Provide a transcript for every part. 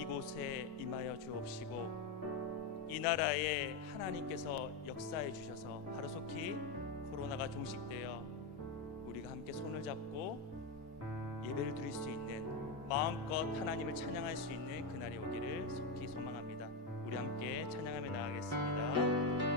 이곳에 임하여 주옵시고 이 나라에 하나님께서 역사해 주셔서 하루속히 코로나가 종식되어 우리가 함께 손을 잡고 예배를 드릴 수 있는, 마음껏 하나님을 찬양할 수 있는 그날이 오기를 속히 소망합니다. 우리 함께 찬양하며 나아가겠습니다.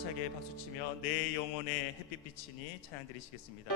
힘차게 박수치며 내 영혼의 햇빛비치니 찬양 드리시겠습니다.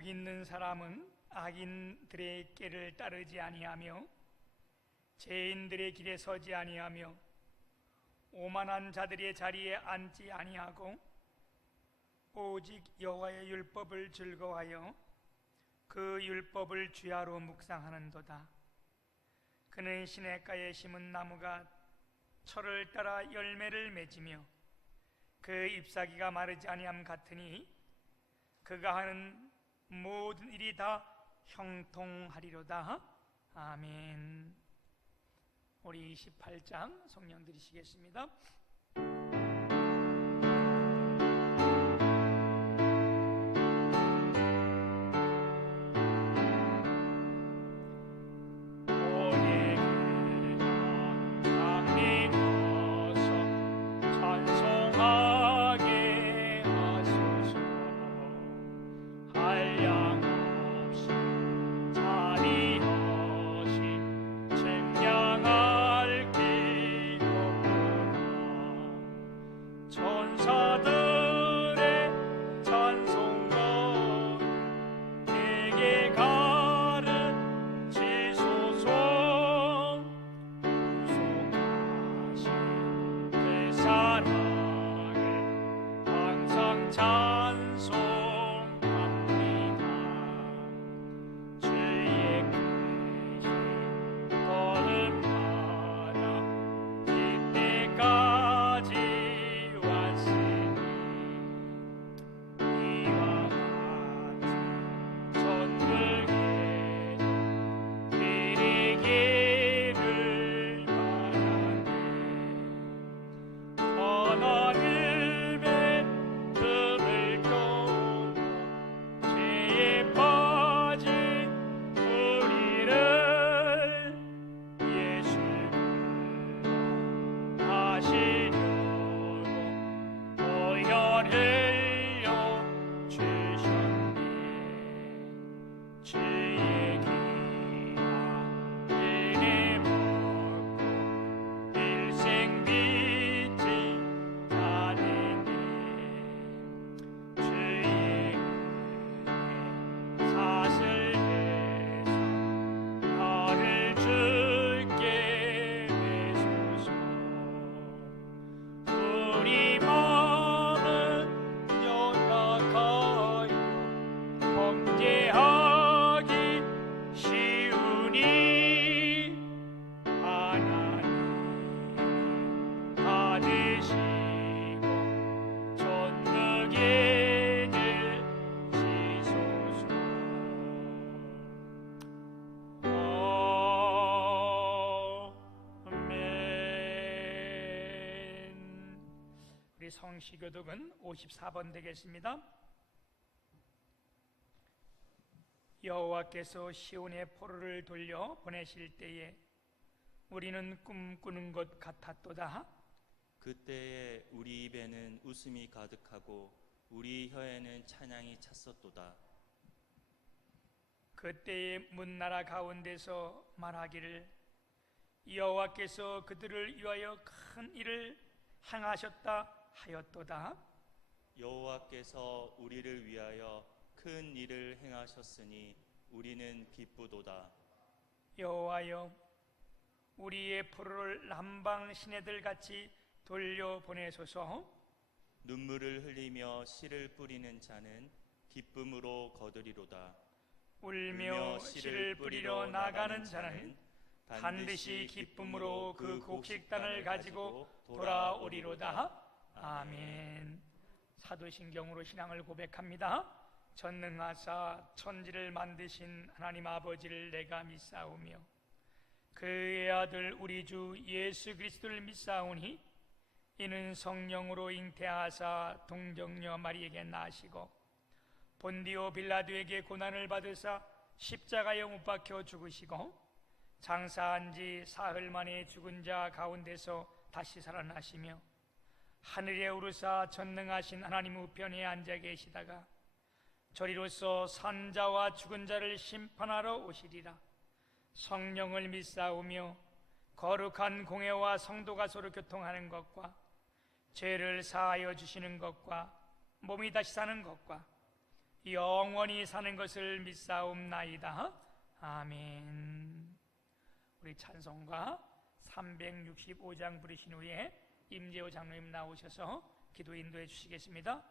복 있는 사람은 악인들의 길을 따르지 아니하며 죄인들의 길에 서지 아니하며 오만한 자들의 자리에 앉지 아니하고 오직 여호와의 율법을 즐거워하여 그 율법을 주야로 묵상하는도다. 그는 시냇가에 심은 나무가 철을 따라 열매를 맺으며 그 잎사귀가 마르지 아니함 같으니 그가 하는 모든 일이 다 형통하리로다. 아멘. 우리 28장 성령 드리시겠습니다. 우리 성시교독은 54번 되겠습니다. 여호와께서 시온의 포로를 돌려 보내실 때에 우리는 꿈꾸는 것 같았도다. 그때에 우리 입에는 웃음이 가득하고 우리 혀에는 찬양이 찼었도다. 그때에 문나라 가운데서 말하기를 여호와께서 그들을 위하여 큰 일을 행하셨다 하였도다. 여호와께서 우리를 위하여 큰 일을 행하셨으니 우리는 기쁘도다. 여호와여, 우리의 포로를 남방 시내들 같이 돌려보내소서. 눈물을 흘리며 씨를 뿌리는 자는 기쁨으로 거두리로다. 울며 씨를 뿌리러 나가는 자는 반드시 기쁨으로 그 곡식단을 가지고 돌아오리로다. 아멘. 사도신경으로 신앙을 고백합니다. 전능하사 천지를 만드신 하나님 아버지를 내가 믿사오며 그의 아들 우리 주 예수 그리스도를 믿사오니 이는 성령으로 잉태하사 동정녀 마리에게 나시고 본디오 빌라도에게 고난을 받으사 십자가에 못 박혀 죽으시고 장사한 지 사흘 만에 죽은 자 가운데서 다시 살아나시며 하늘에 오르사 전능하신 하나님 우편에 앉아 계시다가 저리로서 산자와 죽은 자를 심판하러 오시리라. 성령을 믿사오며 거룩한 공회와 성도가 서로 교통하는 것과 죄를 사하여 주시는 것과 몸이 다시 사는 것과 영원히 사는 것을 믿사옵나이다. 아멘. 우리 찬송가 365장 부르신 후에 임재호 장로님 나오셔서 기도 인도해 주시겠습니다.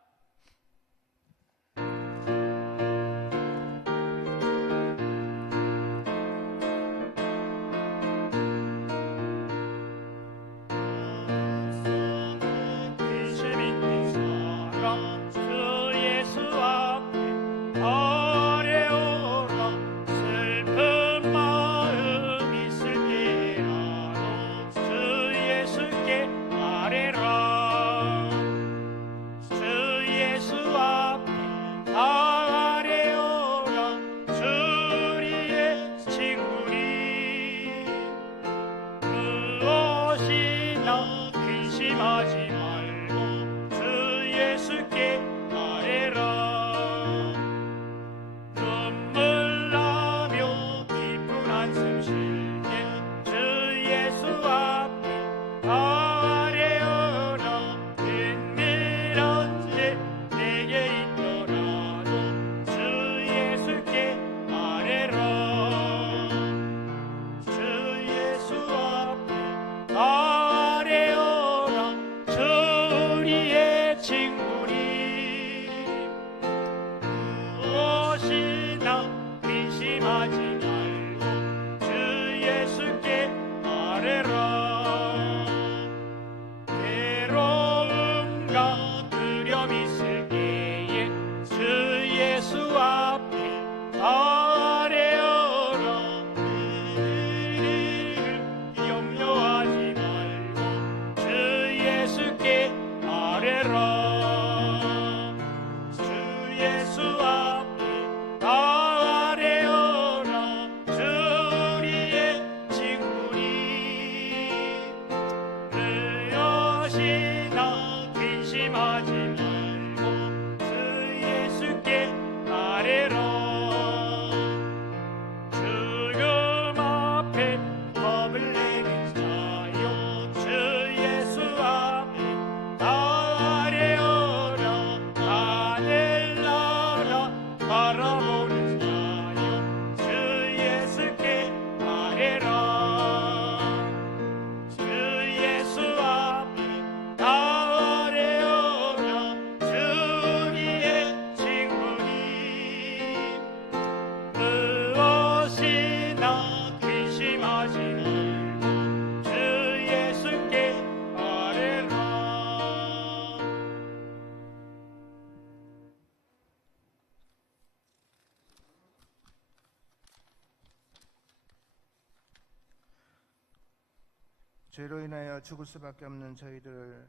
죄로 인하여 죽을 수밖에 없는 저희들을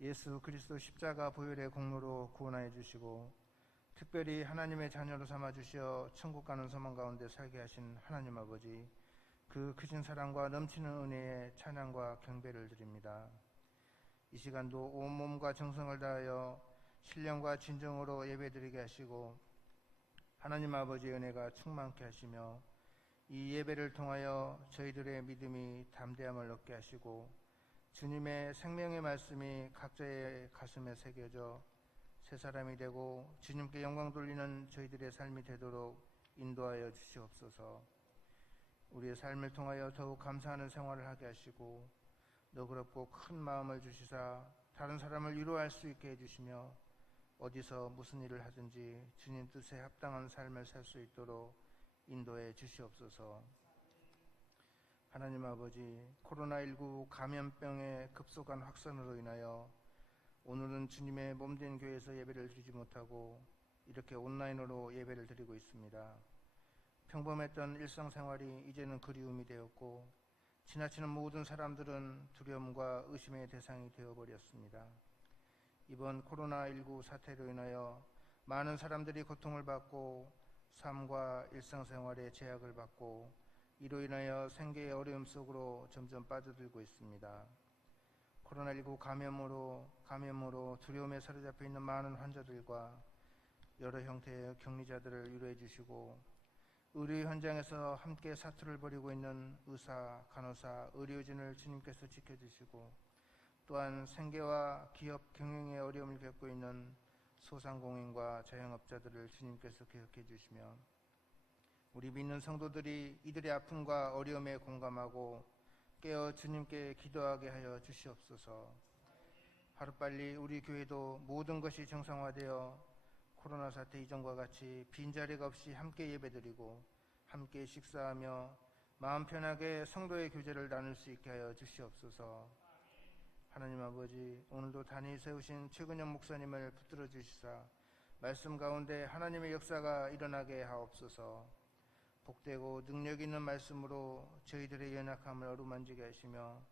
예수 그리스도 십자가 보혈의 공로로 구원하여 주시고 특별히 하나님의 자녀로 삼아 주시어 천국 가는 소망 가운데 살게 하신 하나님 아버지, 그 크신 사랑과 넘치는 은혜에 찬양과 경배를 드립니다. 이 시간도 온몸과 정성을 다하여 신령과 진정으로 예배드리게 하시고 하나님 아버지의 은혜가 충만케 하시며 이 예배를 통하여 저희들의 믿음이 담대함을 얻게 하시고 주님의 생명의 말씀이 각자의 가슴에 새겨져 새 사람이 되고 주님께 영광 돌리는 저희들의 삶이 되도록 인도하여 주시옵소서. 우리의 삶을 통하여 더욱 감사하는 생활을 하게 하시고 너그럽고 큰 마음을 주시사 다른 사람을 위로할 수 있게 해주시며 어디서 무슨 일을 하든지 주님 뜻에 합당한 삶을 살 수 있도록 인도해 주시옵소서. 하나님 아버지, 코로나19 감염병의 급속한 확산으로 인하여 오늘은 주님의 몸된 교회에서 예배를 드리지 못하고 이렇게 온라인으로 예배를 드리고 있습니다. 평범했던 일상생활이 이제는 그리움이 되었고 지나치는 모든 사람들은 두려움과 의심의 대상이 되어버렸습니다. 이번 코로나19 사태로 인하여 많은 사람들이 고통을 받고 삶과 일상생활에 제약을 받고 이로 인하여 생계의 어려움 속으로 점점 빠져들고 있습니다. 코로나19 감염으로 두려움에 사로잡혀 있는 많은 환자들과 여러 형태의 격리자들을 위로해 주시고 의료 현장에서 함께 사투를 벌이고 있는 의사, 간호사, 의료진을 주님께서 지켜주시고 또한 생계와 기업 경영의 어려움을 겪고 있는 소상공인과 자영업자들을 주님께서 기억해 주시며 우리 믿는 성도들이 이들의 아픔과 어려움에 공감하고 깨어 주님께 기도하게 하여 주시옵소서. 하루빨리 우리 교회도 모든 것이 정상화되어 코로나 사태 이전과 같이 빈자리가 없이 함께 예배드리고 함께 식사하며 마음 편하게 성도의 교제를 나눌 수 있게 하여 주시옵소서. 하나님 아버지, 오늘도 단히 세우신 최근영 목사님을 붙들어 주시사 말씀 가운데 하나님의 역사가 일어나게 하옵소서. 복되고 능력 있는 말씀으로 저희들의 연약함을 어루만지게 하시며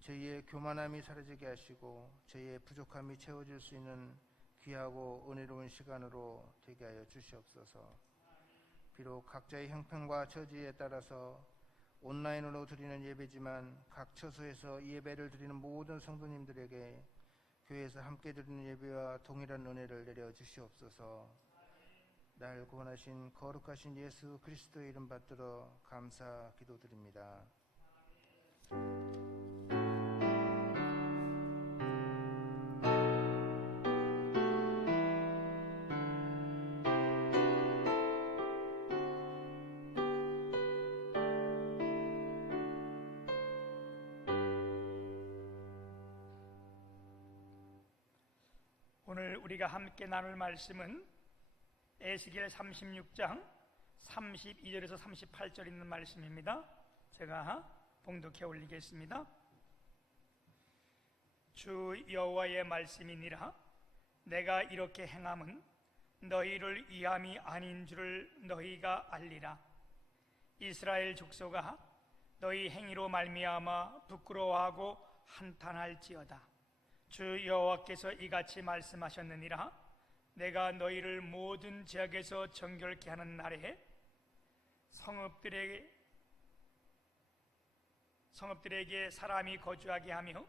저희의 교만함이 사라지게 하시고 저희의 부족함이 채워질 수 있는 귀하고 은혜로운 시간으로 되게 하여 주시옵소서. 비록 각자의 형편과 처지에 따라서 온라인으로 드리는 예배지만 각 처소에서 이 예배를 드리는 모든 성도님들에게 교회에서 함께 드리는 예배와 동일한 은혜를 내려 주시옵소서. 날 구원하신 거룩하신 예수 그리스도의 이름 받들어 감사 기도드립니다. 오늘 우리가 함께 나눌 말씀은 에스겔 36장 32절에서 38절 있는 말씀입니다. 제가 봉독해 올리겠습니다. 주 여호와의 말씀이니라. 내가 이렇게 행함은 너희를 위함이 아닌 줄을 너희가 알리라. 이스라엘 족속아, 너희 행위로 말미암아 부끄러워하고 한탄할지어다. 주 여호와께서 이같이 말씀하셨느니라. 내가 너희를 모든 지역에서 정결케 하는 날에 성읍들에게 사람이 거주하게 하며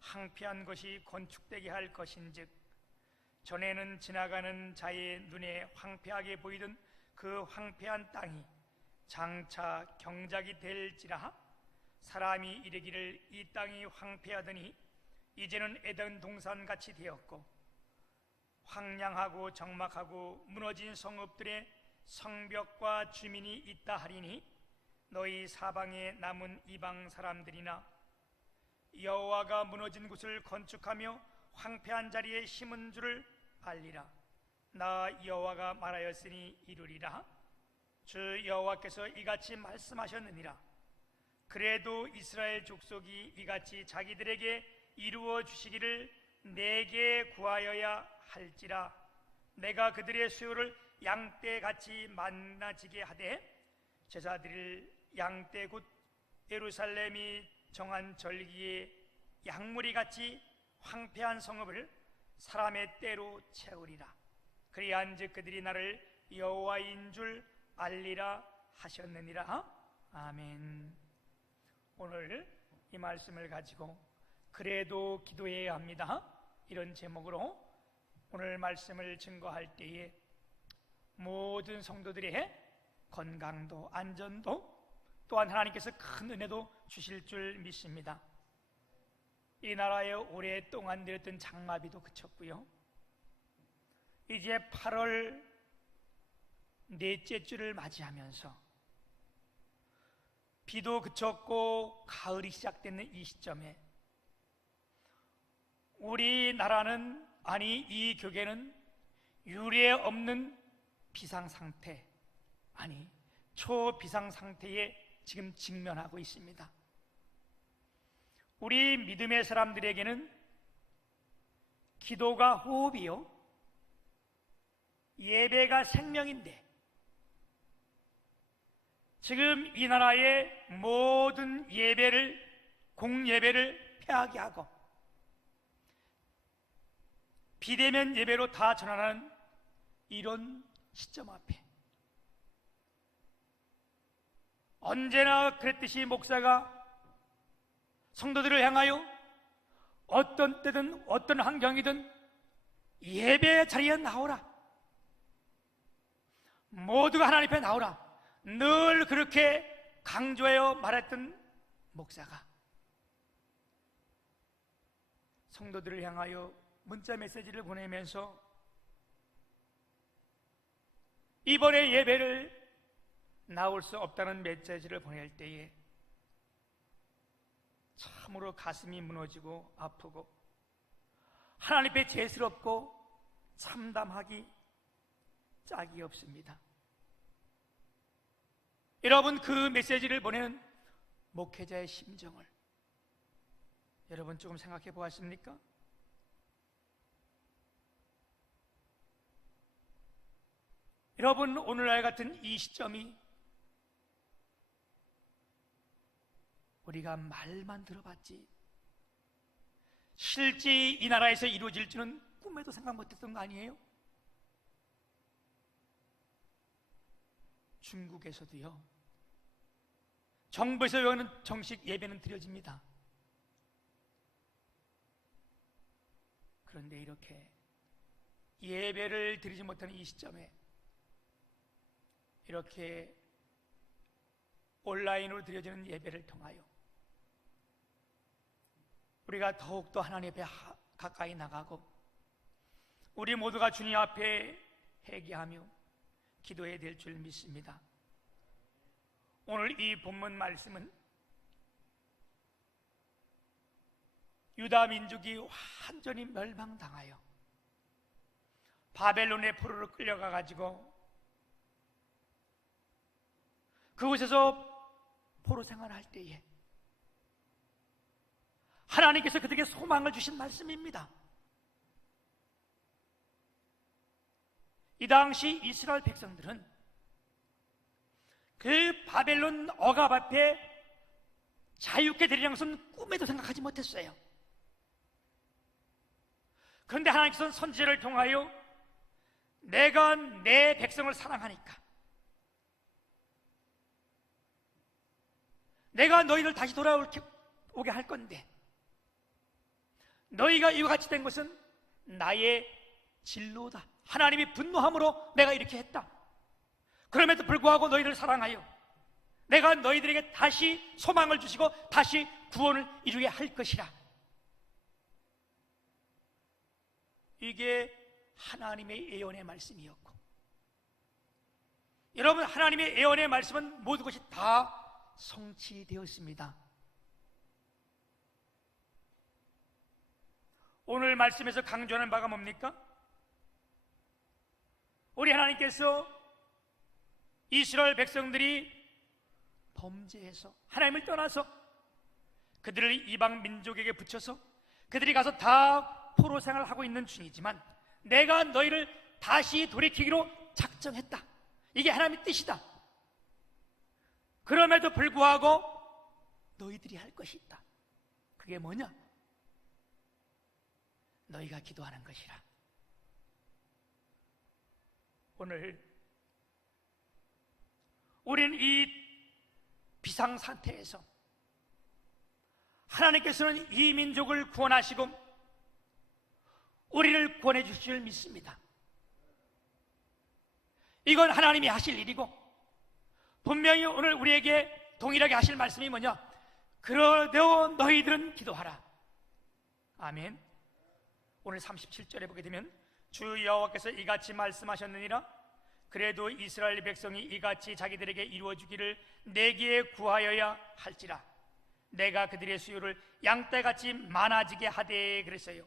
황폐한 것이 건축되게 할 것인즉 전에는 지나가는 자의 눈에 황폐하게 보이던 그 황폐한 땅이 장차 경작이 될지라. 사람이 이르기를 이 땅이 황폐하더니 이제는 에덴 동산같이 되었고 황량하고 적막하고 무너진 성읍들의 성벽과 주민이 있다 하리니 너희 사방에 남은 이방 사람들이나 여호와가 무너진 곳을 건축하며 황폐한 자리에 심은 줄을 알리라. 나 여호와가 말하였으니 이루리라. 주 여호와께서 이같이 말씀하셨느니라. 그래도 이스라엘 족속이 이같이 자기들에게 이루어 주시기를 내게 구하여야 할지라. 내가 그들의 수요를 양떼같이 많아지게 하되 제사드릴 양떼 곧 예루살렘이 정한 절기에 양무리같이 황폐한 성읍을 사람의 때로 채우리라. 그리한즉 그들이 나를 여호와인 줄 알리라 하셨느니라. 아멘. 오늘 이 말씀을 가지고 그래도 기도해야 합니다, 이런 제목으로 오늘 말씀을 증거할 때에 모든 성도들의 건강도 안전도 또한 하나님께서 큰 은혜도 주실 줄 믿습니다. 이 나라에 오랫동안 내렸던 장마비도 그쳤고요, 이제 8월 넷째 주를 맞이하면서 비도 그쳤고 가을이 시작되는 이 시점에 우리나라는, 아니 이 교계는 유례 없는 비상상태, 아니 초비상상태에 지금 직면하고 있습니다. 우리 믿음의 사람들에게는 기도가 호흡이요, 예배가 생명인데 지금 이 나라의 모든 예배를, 공예배를 폐하게 하고 비대면 예배로 다 전환하는 이런 시점 앞에 언제나 그랬듯이 목사가 성도들을 향하여 어떤 때든 어떤 환경이든 예배 자리에 나오라, 모두가 하나님 앞에 나오라, 늘 그렇게 강조하여 말했던 목사가 성도들을 향하여 문자 메시지를 보내면서 이번에 예배를 나올 수 없다는 메시지를 보낼 때에 참으로 가슴이 무너지고 아프고 하나님 앞에 죄스럽고 참담하기 짝이 없습니다. 여러분, 그 메시지를 보내는 목회자의 심정을 여러분 조금 생각해 보았습니까? 여러분, 오늘날 같은 이 시점이 우리가 말만 들어봤지 실제 이 나라에서 이루어질 줄은 꿈에도 생각 못했던 거 아니에요? 중국에서도요, 정부에서 여는 정식 예배는 드려집니다. 그런데 이렇게 예배를 드리지 못하는 이 시점에 이렇게 온라인으로 드려지는 예배를 통하여 우리가 더욱더 하나님 앞에 가까이 나가고 우리 모두가 주님 앞에 회개하며 기도해야 될 줄 믿습니다. 오늘 이 본문 말씀은 유다 민족이 완전히 멸망당하여 바벨론의 포로로 끌려가 가지고 그곳에서 포로 생활할 때에 하나님께서 그들에게 소망을 주신 말씀입니다. 이 당시 이스라엘 백성들은 그 바벨론 억압 앞에 자유롭게 되리라는 것은 꿈에도 생각하지 못했어요. 그런데 하나님께서는 선지자를 통하여 내가 내 백성을 사랑하니까 내가 너희를 다시 돌아오게 할 건데 너희가 이와 같이 된 것은 나의 진노다. 하나님이 분노함으로 내가 이렇게 했다. 그럼에도 불구하고 너희를 사랑하여 내가 너희들에게 다시 소망을 주시고 다시 구원을 이루게 할 것이라. 이게 하나님의 예언의 말씀이었고, 여러분, 하나님의 예언의 말씀은 모든 것이 다 성취되었습니다. 오늘 말씀에서 강조하는 바가 뭡니까? 우리 하나님께서 이스라엘 백성들이 범죄해서 하나님을 떠나서 그들을 이방 민족에게 붙여서 그들이 가서 다 포로 생활을 하고 있는 중이지만 내가 너희를 다시 돌이키기로 작정했다. 이게 하나님의 뜻이다. 그럼에도 불구하고 너희들이 할 것이 있다. 그게 뭐냐? 너희가 기도하는 것이라. 오늘 우리는 이 비상 상태에서 하나님께서는 이 민족을 구원하시고 우리를 구원해 주실 줄 믿습니다. 이건 하나님이 하실 일이고, 분명히 오늘 우리에게 동일하게 하실 말씀이 뭐냐? 그러되어 너희들은 기도하라. 아멘. 오늘 37절에 보게 되면 주 여호와께서 이같이 말씀하셨느니라. 그래도 이스라엘 백성이 이같이 자기들에게 이루어주기를 내게 구하여야 할지라. 내가 그들의 수요를 양떼같이 많아지게 하되 그랬어요.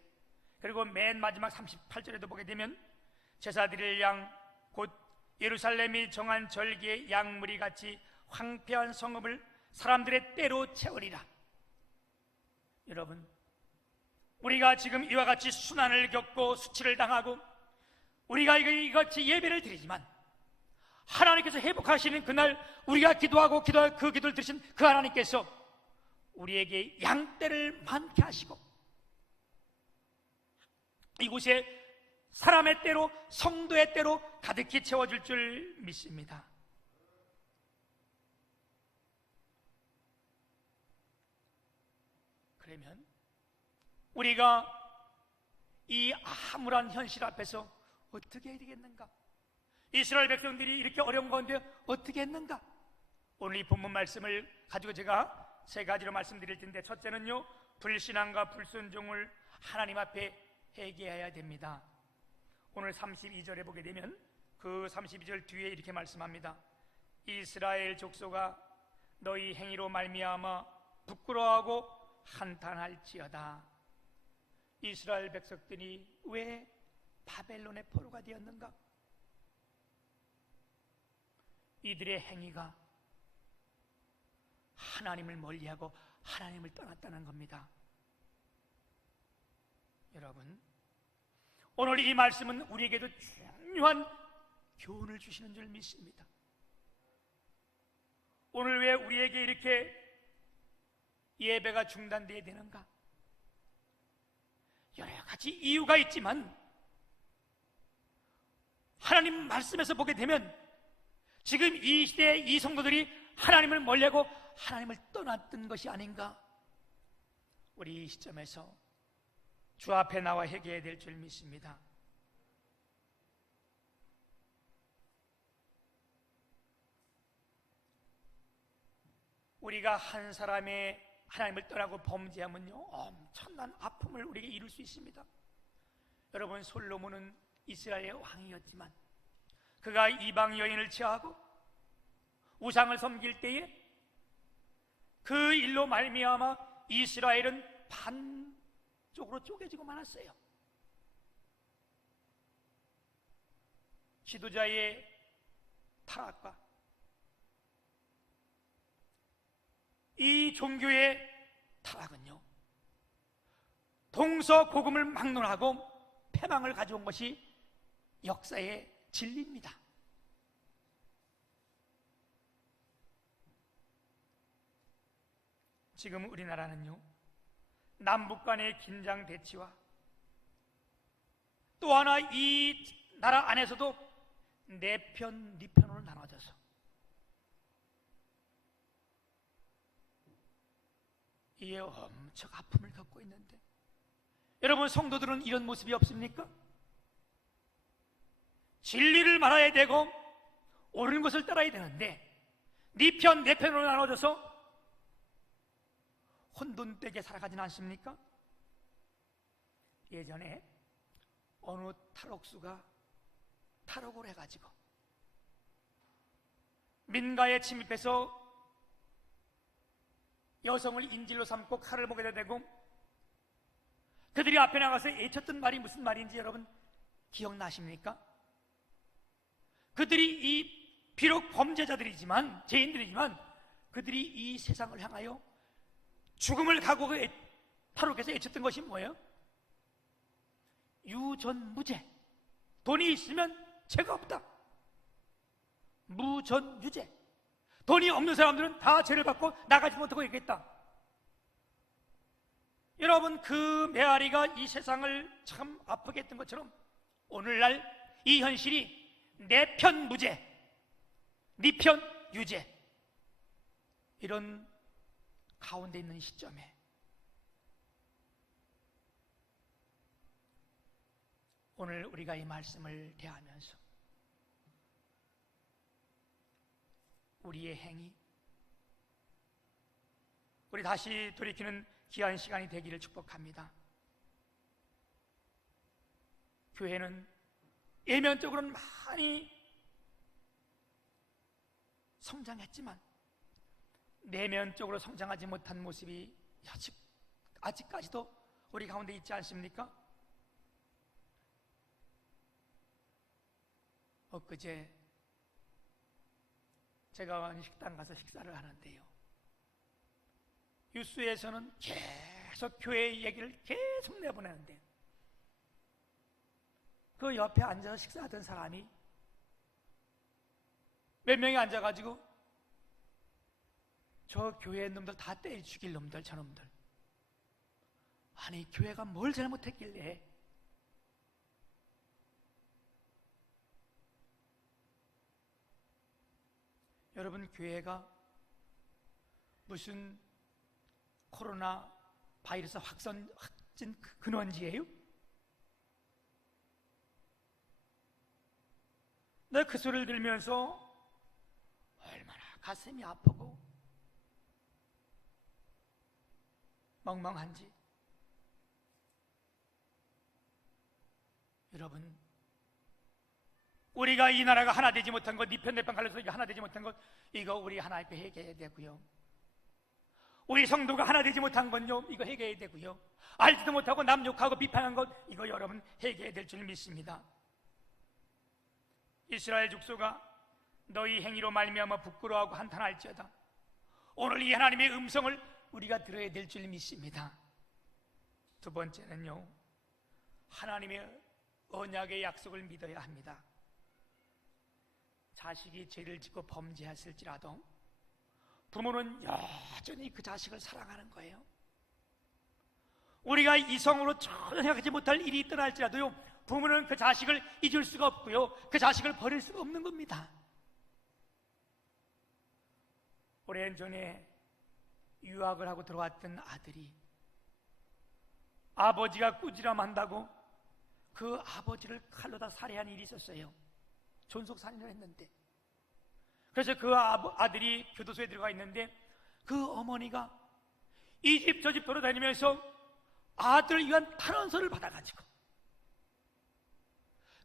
그리고 맨 마지막 38절에도 보게 되면 제사 드릴 양 곧 예루살렘이 정한 절기의 양무리 같이 황폐한 성읍을 사람들의 때로 채우리라. 여러분, 우리가 지금 이와 같이 순환을 겪고 수치를 당하고 우리가 이같이 예배를 드리지만 하나님께서 회복하시는 그날 우리가 기도하고 그 기도를 들으신 그 하나님께서 우리에게 양떼를 많게 하시고 이곳에 사람의 때로, 성도의 때로 가득히 채워줄 줄 믿습니다. 그러면 우리가 이 암울한 현실 앞에서 어떻게 해야 되겠는가? 이스라엘 백성들이 이렇게 어려운 가운데 어떻게 했는가? 오늘 이 본문 말씀을 가지고 제가 세 가지로 말씀드릴 텐데, 첫째는요, 불신앙과 불순종을 하나님 앞에 회개해야 됩니다. 오늘 32절에 보게 되면 그 32절 뒤에 이렇게 말씀합니다. 이스라엘 족속아 너희 행위로 말미암아 부끄러워하고 한탄할지어다. 이스라엘 백성들이 왜 바벨론의 포로가 되었는가? 이들의 행위가 하나님을 멀리하고 하나님을 떠났다는 겁니다. 여러분, 오늘 이 말씀은 우리에게도 중요한 교훈을 주시는 줄 믿습니다. 오늘 왜 우리에게 이렇게 예배가 중단되어야 되는가? 여러 가지 이유가 있지만 하나님 말씀에서 보게 되면 지금 이 시대에 이 성도들이 하나님을 멀리하고 하나님을 떠났던 것이 아닌가? 우리 이 시점에서 주 앞에 나와 회개해야 될 줄 믿습니다. 우리가 한 사람의 하나님을 떠나고 범죄하면요, 엄청난 아픔을 우리에게 이룰 수 있습니다. 여러분, 솔로몬은 이스라엘의 왕이었지만 그가 이방 여인을 취하고 우상을 섬길 때에 그 일로 말미암아 이스라엘은 반쪽으로 쪼개지고 말았어요. 지도자의 타락과 이 종교의 타락은요, 동서고금을 막론하고 패망을 가져온 것이 역사의 진리입니다. 지금 우리나라는요, 남북 간의 긴장 대치와 또 하나 이 나라 안에서도 네 편으로 나눠져서 이에 엄청 아픔을 겪고 있는데, 여러분, 성도들은 이런 모습이 없습니까? 진리를 말해야 되고 옳은 것을 따라야 되는데 네 편, 내 편으로 나눠져서 혼돈되게 살아가진 않습니까? 예전에 어느 탈옥수가 탈옥을 해가지고 민가에 침입해서 여성을 인질로 삼고 칼을 목에다 대고 그들이 앞에 나가서 외쳤던 말이 무슨 말인지 여러분 기억나십니까? 그들이 비록 범죄자들이지만, 죄인들이지만 그들이 이 세상을 향하여 죽음을 각오하고 탈옥해서 외쳤던 것이 뭐예요? 유전무죄. 돈이 있으면 죄가 없다. 무전유죄. 돈이 없는 사람들은 다 죄를 받고 나가지 못하고 있겠다. 여러분, 그 메아리가 이 세상을 참 아프게 했던 것처럼 오늘날 이 현실이 내 편 무죄, 네 편 유죄, 이런 가운데 있는 시점에 오늘 우리가 이 말씀을 대하면서 우리의 행위, 우리 다시 돌이키는 귀한 시간이 되기를 축복합니다. 교회는 외면적으로는 많이 성장했지만 내면적으로 성장하지 못한 모습이 아직까지도 우리 가운데 있지 않습니까? 엊그제 제가 식당 가서 식사를 하는데요, 뉴스에서는 계속 교회 얘기를 계속 내보내는데 그 옆에 앉아서 식사하던 사람이 몇 명이 앉아가지고 저 교회 놈들 다 때려 죽일 놈들, 저놈들, 아니 교회가 뭘 잘못했길래 여러분, 교회가 무슨 코로나 바이러스 확진 근원지예요? 내가 그 소리를 들으면서 얼마나 가슴이 아프고 멍멍한지. 여러분, 우리가 이 나라가 하나 되지 못한 것, 네 편 내 편 갈라서 이거 하나 되지 못한 것, 이거 우리 하나님께 회개해야 되고요. 우리 성도가 하나 되지 못한 건요, 이거 회개해야 되고요. 알지도 못하고 남 욕하고 비판한 것, 이거 여러분 회개해야 될 줄 믿습니다. 이스라엘 족속아, 너희 행위로 말미암아 부끄러워하고 한탄할지어다. 오늘 이 하나님의 음성을 우리가 들어야 될 줄 믿습니다. 두 번째는요, 하나님의 언약의 약속을 믿어야 합니다. 자식이 죄를 짓고 범죄했을지라도 부모는 여전히 그 자식을 사랑하는 거예요. 우리가 이성으로 전혀 생각하지 못할 일이 있더라 할지라도요, 부모는 그 자식을 잊을 수가 없고요, 그 자식을 버릴 수가 없는 겁니다. 오랜 전에 유학을 하고 들어왔던 아들이 아버지가 꾸지람한다고 그 아버지를 칼로 다 살해한 일이 있었어요. 존속살인을 했는데, 그래서 그 아들이 교도소에 들어가 있는데 그 어머니가 이 집 저 집 돌아다니면서 아들을 위한 탄원서를 받아가지고,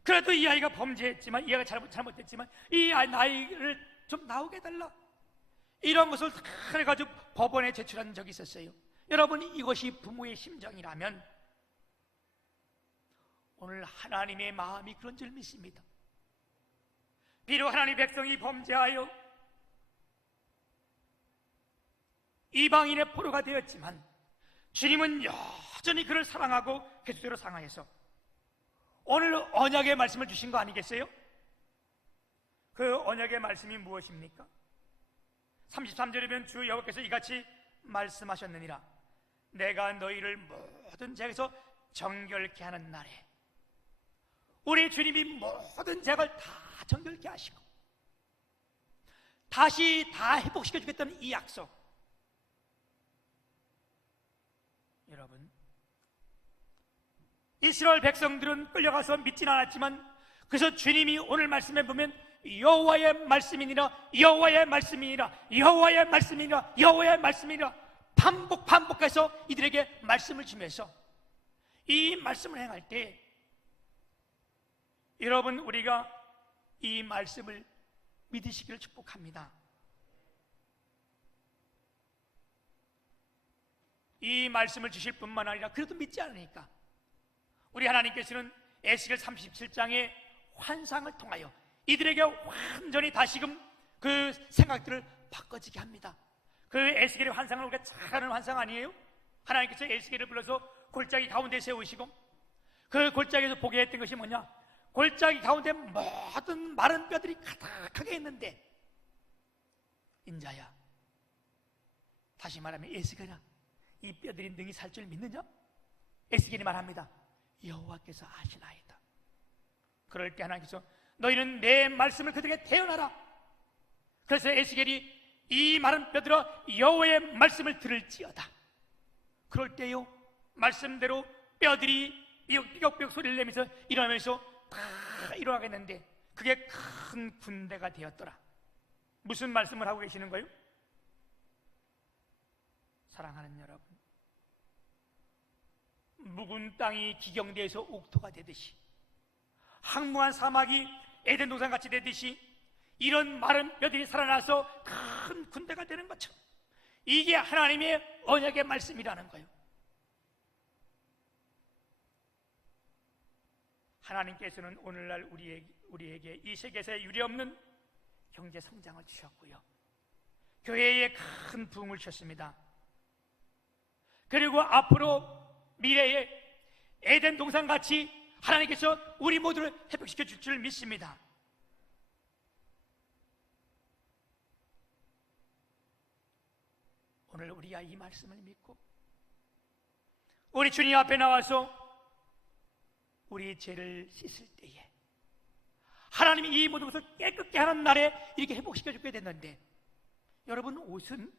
그래도 이 아이가 범죄했지만, 이 아이가 잘못했지만 이 아이를 좀 나오게 해달라, 이런 것을 다 해가지고 법원에 제출한 적이 있었어요. 여러분, 이것이 부모의 심정이라면 오늘 하나님의 마음이 그런 줄 믿습니다. 비록 하나님의 백성이 범죄하여 이방인의 포로가 되었지만 주님은 여전히 그를 사랑하고 계속대로 사랑해서 오늘 언약의 말씀을 주신 거 아니겠어요? 그 언약의 말씀이 무엇입니까? 33절에 보면 주 여호와께서 이같이 말씀하셨느니라. 내가 너희를 모든 죄에서 정결케 하는 날에, 우리 주님이 모든 죄를 다 정결케 하시고 다시 다 회복시켜 주겠다는 이 약속, 여러분, 이스라엘 백성들은 끌려가서 믿진 않았지만 그래서 주님이 오늘 말씀에 보면 여호와의 말씀이니라, 여호와의 말씀이니라, 여호와의 말씀이니라, 여호와의 말씀이니라 반복해서 이들에게 말씀을 주면서 이 말씀을 행할 때 여러분, 우리가 이 말씀을 믿으시기를 축복합니다. 이 말씀을 주실 뿐만 아니라 그래도 믿지 않으니까 우리 하나님께서는 에스겔 37장의 환상을 통하여 이들에게 완전히 다시금 그 생각들을 바꿔지게 합니다. 그 에스겔의 환상을 우리가 잘 아는 환상 아니에요? 하나님께서 에스겔을 불러서 골짜기 가운데 세우시고 그 골짜기에서 보게 했던 것이 뭐냐? 골짜기 가운데 모든 마른 뼈들이 가득하게 있는데, 인자야, 다시 말하면 에스겔아, 이 뼈들이 능히 살 줄 믿느냐? 에스겔이 말합니다. 여호와께서 아시나이다. 그럴 때 하나님께서 너희는 내 말씀을 그들에게 대언하라. 그래서 에스겔이 이 마른 뼈들아 여호와의 말씀을 들을지어다. 그럴 때요 말씀대로 뼈들이 삐걱삐걱 소리를 내면서 일어나면서 다 일어나겠는데 그게 큰 군대가 되었더라. 무슨 말씀을 하고 계시는 거예요? 사랑하는 여러분, 묵은 땅이 기경대에서 옥토가 되듯이, 황무한 사막이 에덴 동산같이 되듯이, 이런 마른 뼈들이 살아나서 큰 군대가 되는 것처럼 이게 하나님의 언약의 말씀이라는 거예요. 하나님께서는 오늘날 우리에게 이 세계에서 유례없는 경제 성장을 주셨고요, 교회에 큰 부흥을 주셨습니다. 그리고 앞으로 미래에 에덴 동산같이 하나님께서 우리 모두를 회복시켜 줄 줄 믿습니다. 오늘 우리가 이 말씀을 믿고 우리 주님 앞에 나와서 우리 죄를 씻을 때에 하나님이 이 모든 것을 깨끗게 하는 날에 이렇게 회복시켜 주게 됐는데, 여러분 옷은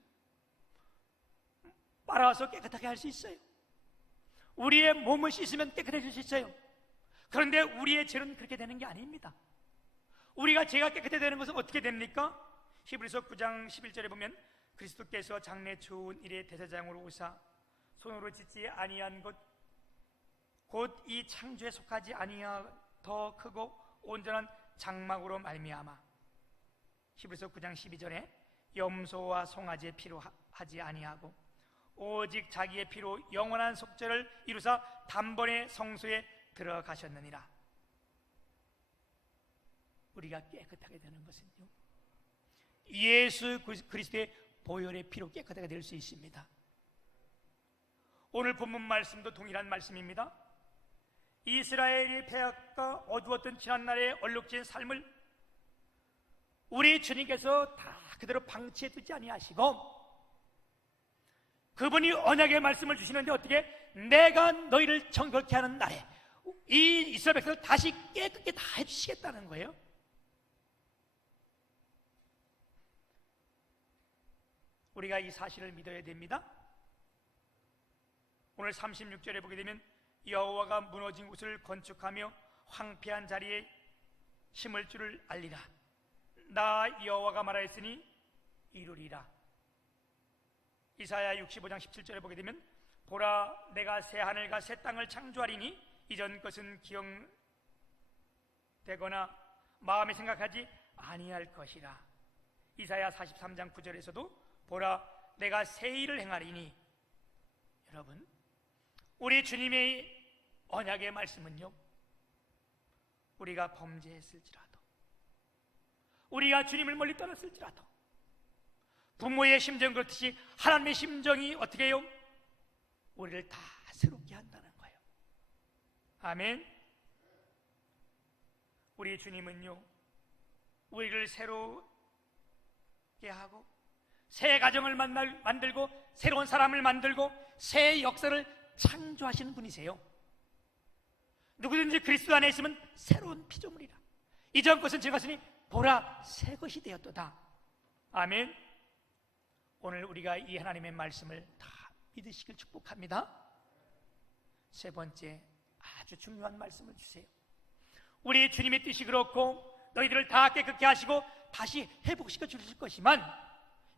빨아서 깨끗하게 할 수 있어요. 우리의 몸을 씻으면 깨끗해질 수 있어요. 그런데 우리의 죄는 그렇게 되는 게 아닙니다. 우리가 죄가 깨끗해 되는 것은 어떻게 됩니까? 히브리서 9장 11절에 보면 그리스도께서 장래 좋은 일의 대제사장으로 오사 손으로 짓지 아니한 것 곧 이 창조에 속하지 아니하 더 크고 온전한 장막으로 말미암아, 히브리서 9장 12절에 염소와 송아지의 피로 하지 아니하고 오직 자기의 피로 영원한 속죄를 이루사 단번에 성소에 들어가셨느니라. 우리가 깨끗하게 되는 것은요, 예수 그리스도의 보혈의 피로 깨끗하게 될 수 있습니다. 오늘 본문 말씀도 동일한 말씀입니다. 이스라엘의 폐악과 어두웠던 지난날의 얼룩진 삶을 우리 주님께서 다 그대로 방치해 두지 아니하시고, 그분이 언약의 말씀을 주시는데 어떻게 내가 너희를 정결케 하는 날에 이 이스라엘 백성을 다시 깨끗게 다 해주시겠다는 거예요. 우리가 이 사실을 믿어야 됩니다. 오늘 36절에 보게 되면 여호와가 무너진 곳을 건축하며 황폐한 자리에 심을 줄을 알리라. 나 여호와가 말하였으니 이루리라. 이사야 65장 17절에 보게 되면 보라 내가 새 하늘과 새 땅을 창조하리니 이전 것은 기억되거나 마음에 생각하지 아니할 것이라. 이사야 43장 9절에서도 보라 내가 새 일을 행하리니. 여러분, 우리 주님의 언약의 말씀은요, 우리가 범죄했을지라도, 우리가 주님을 멀리 떠났을지라도, 부모의 심정 그렇듯이 하나님의 심정이 어떻게 해요? 우리를 다 새롭게 한다는 거예요. 아멘. 우리 주님은요, 우리를 새롭게 하고 새 가정을 만들고 새로운 사람을 만들고 새 역사를 창조하시는 분이세요. 누구든지 그리스도 안에 있으면 새로운 피조물이라. 이전 것은 지나갔으니 보라 새 것이 되었도다. 아멘. 오늘 우리가 이 하나님의 말씀을 다 믿으시길 축복합니다. 세 번째, 아주 중요한 말씀을 주세요. 우리 주님의 뜻이 그렇고 너희들을 다 깨끗게 하시고 다시 회복시켜 주실 것이만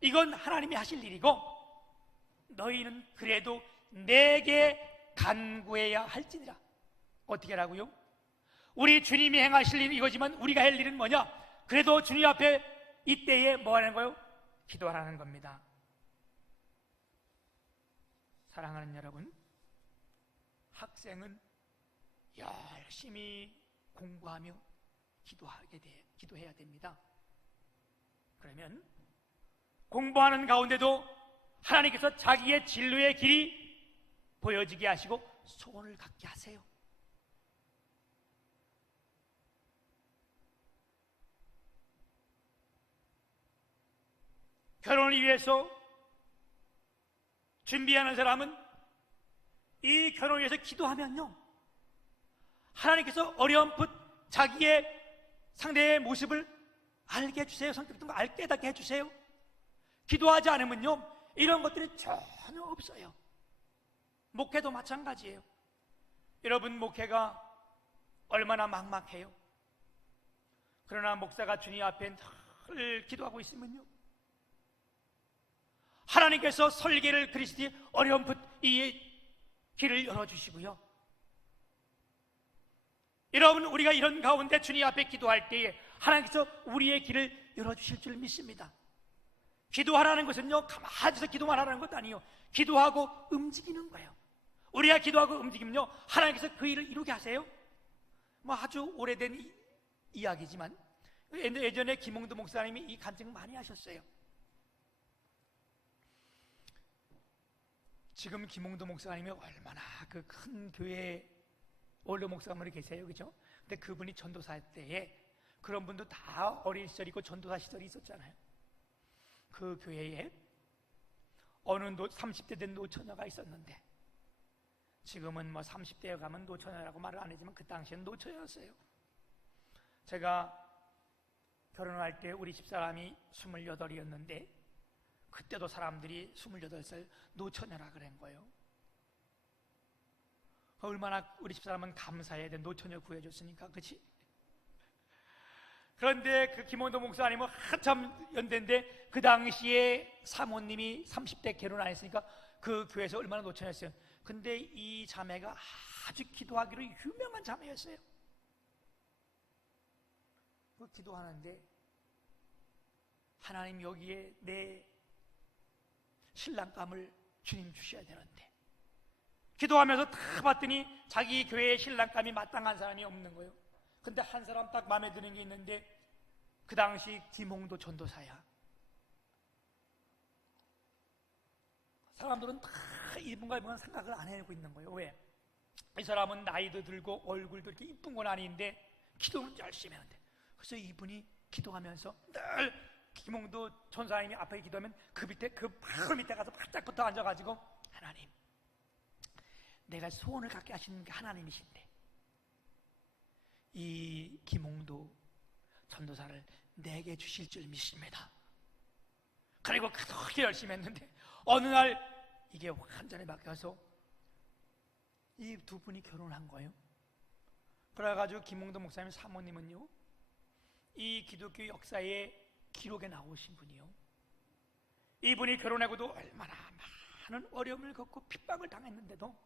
이건 하나님이 하실 일이고, 너희는 그래도 내게 간구해야 할지니라. 어떻게 하라고요? 우리 주님이 행하실 일은 이거지만 우리가 할 일은 뭐냐? 그래도 주님 앞에 이때에 뭐 하는 거예요? 기도하라는 겁니다. 사랑하는 여러분, 학생은 열심히 공부하며 기도해야 됩니다. 그러면 공부하는 가운데도 하나님께서 자기의 진로의 길이 보여지게 하시고 소원을 갖게 하세요. 결혼을 위해서 준비하는 사람은 이 결혼을 위해서 기도하면요, 하나님께서 어렴풋 자기의 상대의 모습을 알게 해주세요. 성격 같은 거 깨닫게 해주세요. 기도하지 않으면요, 이런 것들이 전혀 없어요. 목회도 마찬가지예요. 여러분, 목회가 얼마나 막막해요. 그러나 목사가 주님 앞에 늘 기도하고 있으면요, 하나님께서 설계를 그리스도의 어렴풋 이 길을 열어주시고요, 여러분, 우리가 이런 가운데 주님 앞에 기도할 때에 하나님께서 우리의 길을 열어주실 줄 믿습니다. 기도하라는 것은요, 가만히 있어서 기도만 하라는 것도 아니에요. 기도하고 움직이는 거예요. 우리가 기도하고 움직이면요, 하나님께서 그 일을 이루게 하세요. 뭐 아주 오래된 이야기지만 예전에 김홍도 목사님이 이 간증 많이 하셨어요. 지금 김홍도 목사님이 얼마나 그 큰 교회에 원로 목사님이 계세요, 그죠? 근데 그분이 전도사 때에 그런 분도 다 어린 시절이고 전도사 시절이 있었잖아요. 그 교회에 어느 30대 된 노처녀가 있었는데, 지금은 뭐 30대에 가면 노처녀라고 말을 안 하지만 그 당시엔 노처녀였어요. 제가 결혼할 때 우리 집사람이 28이었는데 그때도 사람들이 28살 노처녀라 그런 거예요. 얼마나 우리 집사람은 감사해야 돼. 노처녀 구해줬으니까, 그치? 그런데 그 김원도 목사님은 한참 연대인데 그 당시에 사모님이 30대 결혼 안 했으니까 그 교회에서 얼마나 노처녀였어요. 근데 이 자매가 아주 기도하기로 유명한 자매였어요. 그 기도하는데, 하나님 여기에 내 신랑감을 주님 주셔야 되는데, 기도하면서 다 봤더니 자기 교회에 신랑감이 마땅한 사람이 없는 거예요. 근데 한 사람 딱 마음에 드는 게 있는데, 그 당시 김홍도 전도사야. 사람들은 다 이분과 이분은 생각을 안 해내고 있는 거예요. 왜? 이 사람은 나이도 들고 얼굴도 이렇게 이쁜 건 아닌데 기도는 열심히 하는데, 그래서 이분이 기도하면서 늘 김홍도 전사님이 앞에 기도하면 그 밑에, 그 바로 밑에 가서 바짝 붙어 앉아가지고, 하나님, 내가 소원을 갖게 하시는 게 하나님이신데 이 김홍도 전도사를 내게 주실 줄 믿습니다. 그리고 그렇게 열심히 했는데 어느 날 이게 완전히 바뀌어서 이 두 분이 결혼한 거예요. 그래가지고 김홍도 목사님 사모님은요, 이 기독교 역사의 기록에 나오신 분이요, 이분이 결혼하고도 얼마나 많은 어려움을 겪고 핍박을 당했는데도,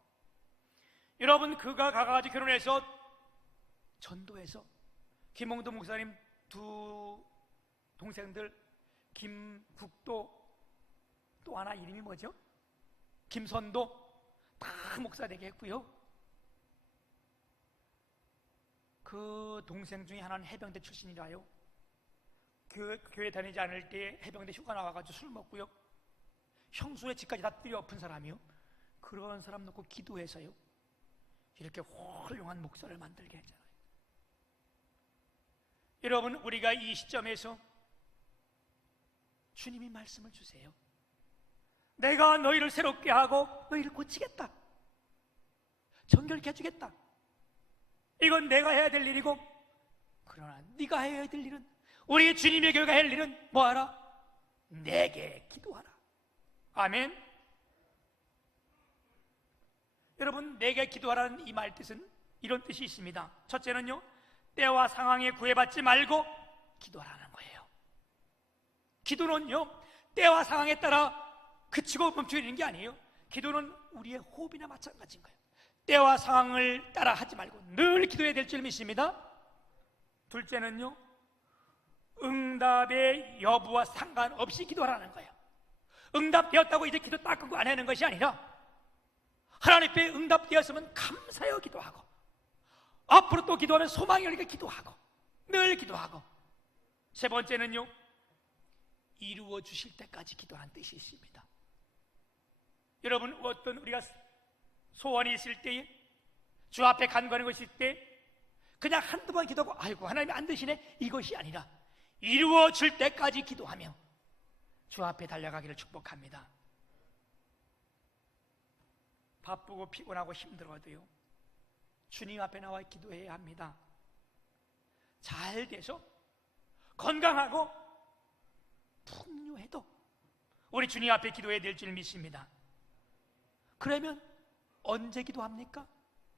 여러분, 그가 가가지고 결혼해서 전도해서 김홍도 목사님 두 동생들 김국도, 또 하나 이름이 뭐죠? 김선도, 다 목사 되게 했고요. 그 동생 중에 하나는 해병대 출신이라요. 교회 다니지 않을 때 해병대 휴가 나와가지고 술 먹고요, 형수의 집까지 다 뛰어엎은 사람이요. 그런 사람 놓고 기도해서요, 이렇게 훌륭한 목사를 만들게 했잖아요. 여러분, 우리가 이 시점에서 주님이 말씀을 주세요. 내가 너희를 새롭게 하고 너희를 고치겠다, 정결케 해주겠다. 이건 내가 해야 될 일이고, 그러나 네가 해야 될 일은, 우리 주님의 교회가 할 일은 뭐하라? 내게 기도하라. 아멘. 여러분, 내게 기도하라는 이 말 뜻은 이런 뜻이 있습니다. 첫째는요, 때와 상황에 구애받지 말고 기도하라는 거예요. 기도는요, 때와 상황에 따라 그치고 멈추는 게 아니에요. 기도는 우리의 호흡이나 마찬가지인 거예요. 때와 상황을 따라 하지 말고 늘 기도해야 될 줄 믿습니다. 둘째는요, 응답의 여부와 상관없이 기도하라는 거예요. 응답되었다고 이제 기도 딱 끊고 안 하는 것이 아니라, 하나님 앞에 응답되었으면 감사하여 기도하고, 앞으로 또 기도하면 소망이 열리게 기도하고, 늘 기도하고. 세 번째는요, 이루어 주실 때까지 기도하는 뜻이 있습니다. 여러분, 어떤 우리가 소원이 있을 때에, 주 앞에 간구하는 것이 있을 때 그냥 한두 번 기도하고 아이고 하나님이 안 되시네, 이것이 아니라 이루어 줄 때까지 기도하며 주 앞에 달려가기를 축복합니다. 바쁘고 피곤하고 힘들어도요, 주님 앞에 나와 기도해야 합니다. 잘 돼서 건강하고 풍요해도 우리 주님 앞에 기도해야 될 줄 믿습니다. 그러면 언제 기도합니까?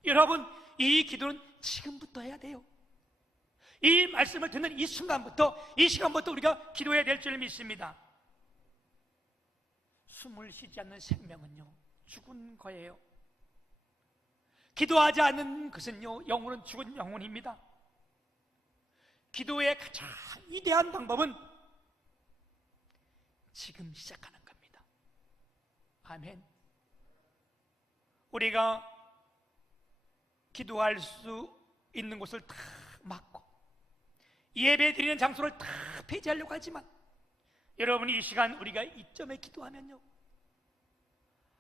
여러분, 이 기도는 지금부터 해야 돼요. 이 말씀을 듣는 이 순간부터, 이 시간부터 우리가 기도해야 될 줄 믿습니다. 숨을 쉬지 않는 생명은요, 죽은 거예요. 기도하지 않는 것은요, 영혼은 죽은 영혼입니다. 기도의 가장 위대한 방법은 지금 시작하는 겁니다. 아멘. 우리가 기도할 수 있는 곳을 다 막고 예배 드리는 장소를 다 폐지하려고 하지만, 여러분이 이 시간 우리가 이점에 기도하면요,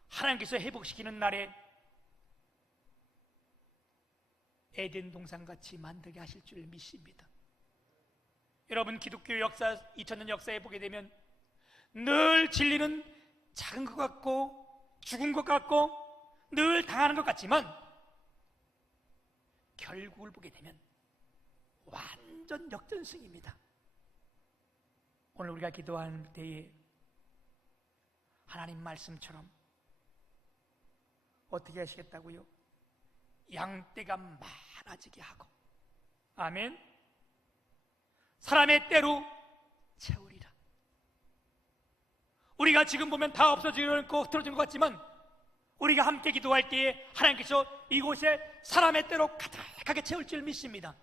하나님께서 회복시키는 날에 에덴 동산같이 만들게 하실 줄 믿습니다. 여러분, 기독교 역사, 2000년 역사에 보게 되면 늘 진리는 작은 것 같고 죽은 것 같고 늘 당하는 것 같지만, 결국을 보게 되면 완전 역전승입니다. 오늘 우리가 기도할 때에 하나님 말씀처럼 어떻게 하시겠다고요? 양떼가 많아지게 하고, 아멘, 사람의 때로 채우리라. 우리가 지금 보면 다 없어지고 흐트러진 것 같지만, 우리가 함께 기도할 때에 하나님께서 이곳에 사람의 때로 가득하게 채울 줄 믿습니다.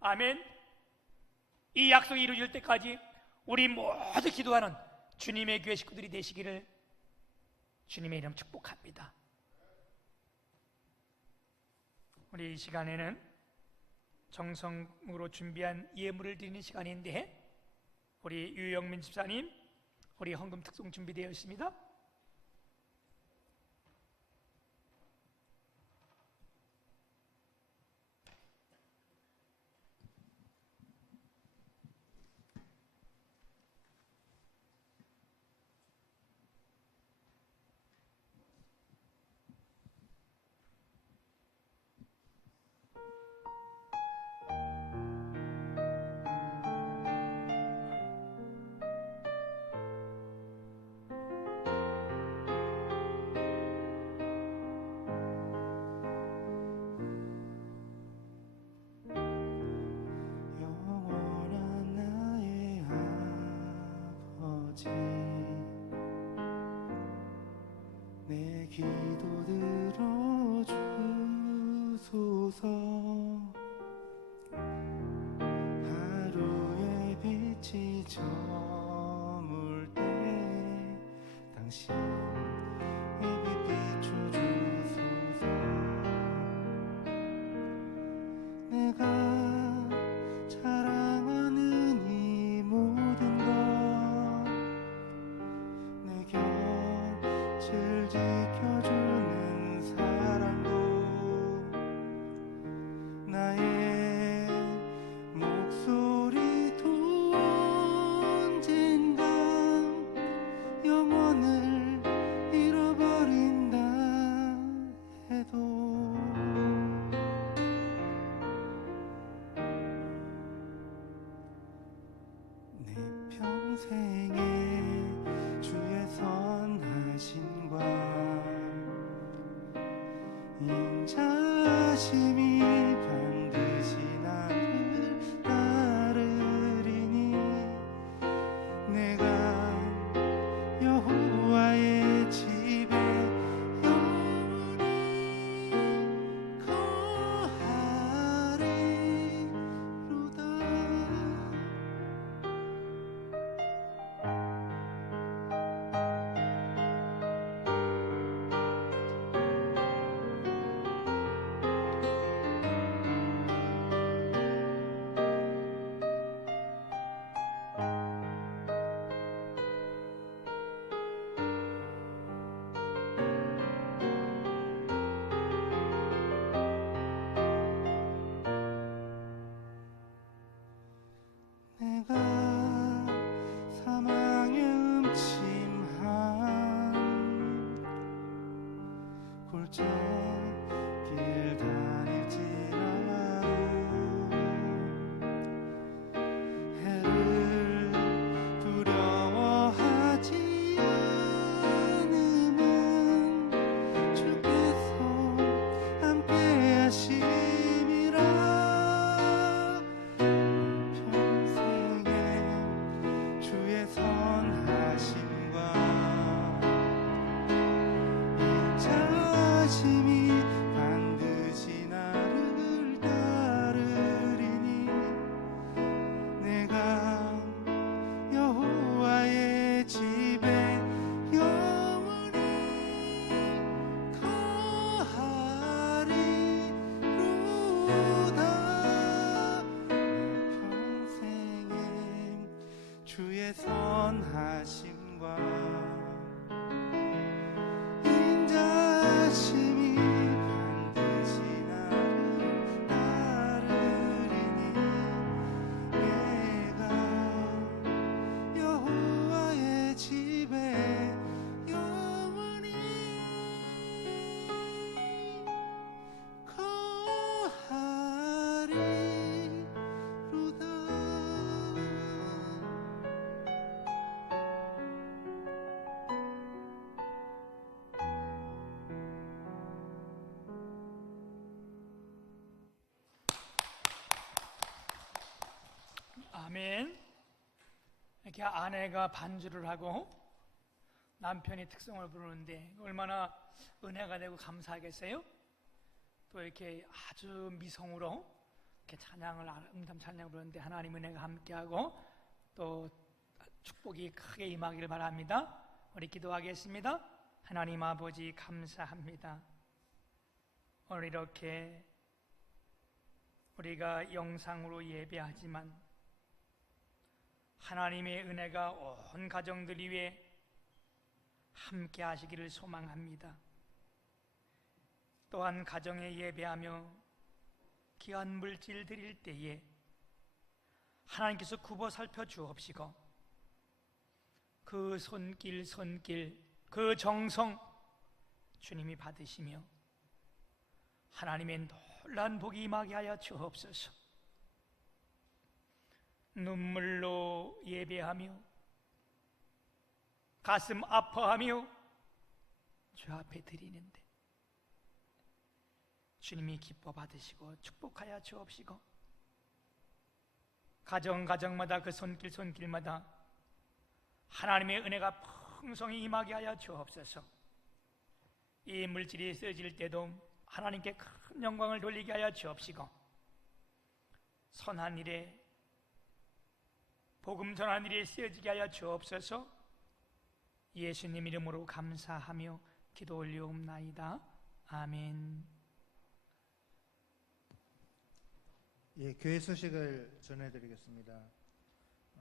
아멘. 이 약속이 이루어질 때까지 우리 모두 기도하는 주님의 교회 식구들이 되시기를 주님의 이름 축복합니다. 우리 이 시간에는 정성으로 준비한 예물을 드리는 시간인데, 우리 유영민 집사님, 우리 헌금 특송 준비되어 있습니다. 영원한 나의 아버지, 내 기도 들어주소서. 하루의 빛이 저물 때 당신의 빛 비춰주소서. 내가 자랑하는 이 모든 것, 내 곁을 지켜주는 사랑도, 나의 목소리도 언젠가 영원을 잃어버린다 해도 내 평생에 주의 선하심과 인자심이 반드시 나를 따르리니, 내가 여호와의 집에 영원히 거하리로다. 저 길 다닐지라도 해를 두려워하지 않으면 주께서 함께 하심이라 평생에 주의 선하심과 인자하심이 반드시 나를 따르리니 내가 여호와의 집에 영원히 거하리로다 평생에 주의 선하심과 인자하심이 반드시 나를 따르리니 내가 여호와의 집에 영원히 거하리로다. 아멘. 이렇게 아내가 반주를 하고 남편이 특성을 부르는데 얼마나 은혜가 되고 감사하겠어요? 또 이렇게 아주 미성으로 이렇게 음담 찬양을 부르는데 하나님 은혜가 함께하고 또 축복이 크게 임하기를 바랍니다. 우리 기도하겠습니다. 하나님 아버지 감사합니다. 오늘 이렇게 우리가 영상으로 예배하지만 하나님의 은혜가 온 가정들 위에 함께 하시기를 소망합니다. 또한 가정에 예배하며 귀한 물질 드릴 때에 하나님께서 굽어 살펴 주옵시고 그 손길 그 정성 주님이 받으시며 하나님의 놀라운 복이 임하게 하여 주옵소서. 눈물로 예배하며 가슴 아파하며 주 앞에 드리는데 주님이 기뻐 받으시고 축복하여 주옵시고 가정마다 그 손길마다 하나님의 은혜가 풍성히 임하게 하여 주옵소서. 이 물질이 쓰여질 때도 하나님께 큰 영광을 돌리게 하여 주옵시고 선한 일에 복음 전한 일에 쓰여지게 하여 주옵소서. 예수님 이름으로 감사하며 기도 올려옵나이다. 아멘. 예, 교회 소식을 전해드리겠습니다.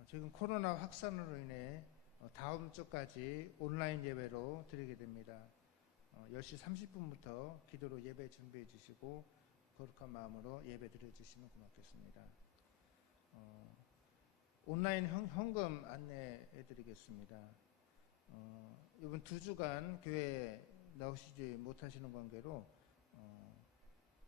지금 코로나 확산으로 인해 다음 주까지 온라인 예배로 드리게 됩니다. 10시 30분부터 기도로 예배 준비해 주시고 거룩한 마음으로 예배 드려 주시면 고맙겠습니다. 온라인 현금 안내해 드리겠습니다. 이번 2주간 교회에 나오시지 못하시는 관계로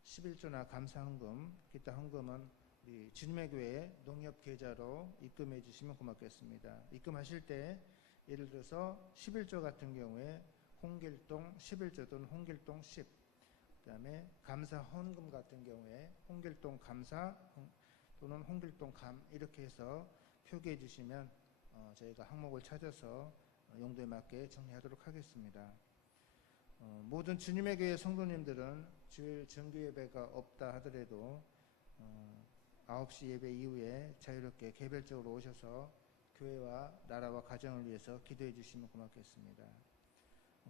11조나 감사헌금, 기타 헌금은 우리 주님의 교회 농협 계좌로 입금해 주시면 고맙겠습니다. 입금하실 때 예를 들어서 11조 같은 경우에 홍길동 11조 또는 홍길동 10, 그 다음에 감사헌금 같은 경우에 홍길동 감사 또는 홍길동 감 이렇게 해서 표기해 주시면 저희가 항목을 찾아서 용도에 맞게 정리하도록 하겠습니다. 모든 주님의 교회 성도님들은 주일 정규 예배가 없다 하더라도 9시 예배 이후에 자유롭게 개별적으로 오셔서 교회와 나라와 가정을 위해서 기도해 주시면 고맙겠습니다.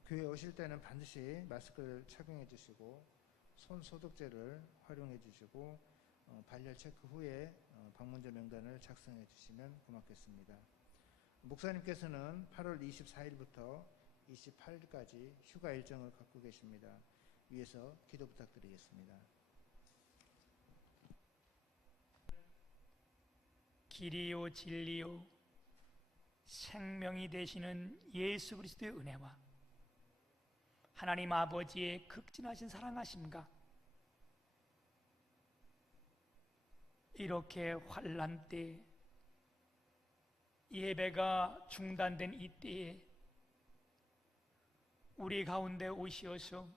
교회에 오실 때는 반드시 마스크를 착용해 주시고 손 소독제를 활용해 주시고 발열 체크 후에 방문자 명단을 작성해 주시면 고맙겠습니다. 목사님께서는 8월 24일부터 28일까지 휴가 일정을 갖고 계십니다. 위에서 기도 부탁드리겠습니다. 길이요 진리요 생명이 되시는 예수 그리스도의 은혜와 하나님 아버지의 극진하신 사랑하심과 이렇게 환난 때 예배가 중단된 이때에 우리 가운데 오시어서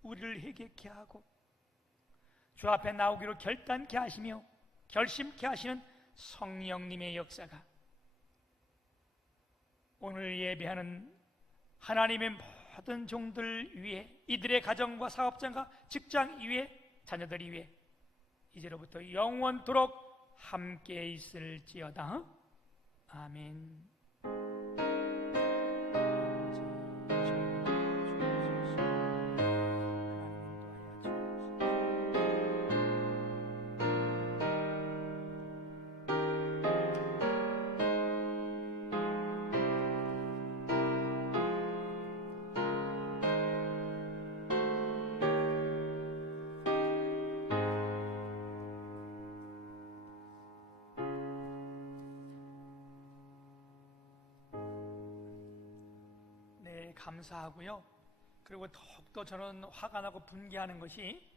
우리를 회개케 하고 주 앞에 나오기로 결단케 하시며 결심케 하시는 성령님의 역사가 오늘 예배하는 하나님의 모든 종들 위에, 이들의 가정과 사업장과 직장 위에, 자녀들 위에 이제로부터 영원토록 함께 있을지어다. 아멘. 감사하고요. 그리고 더욱더 저는 화가 나고 분개하는 것이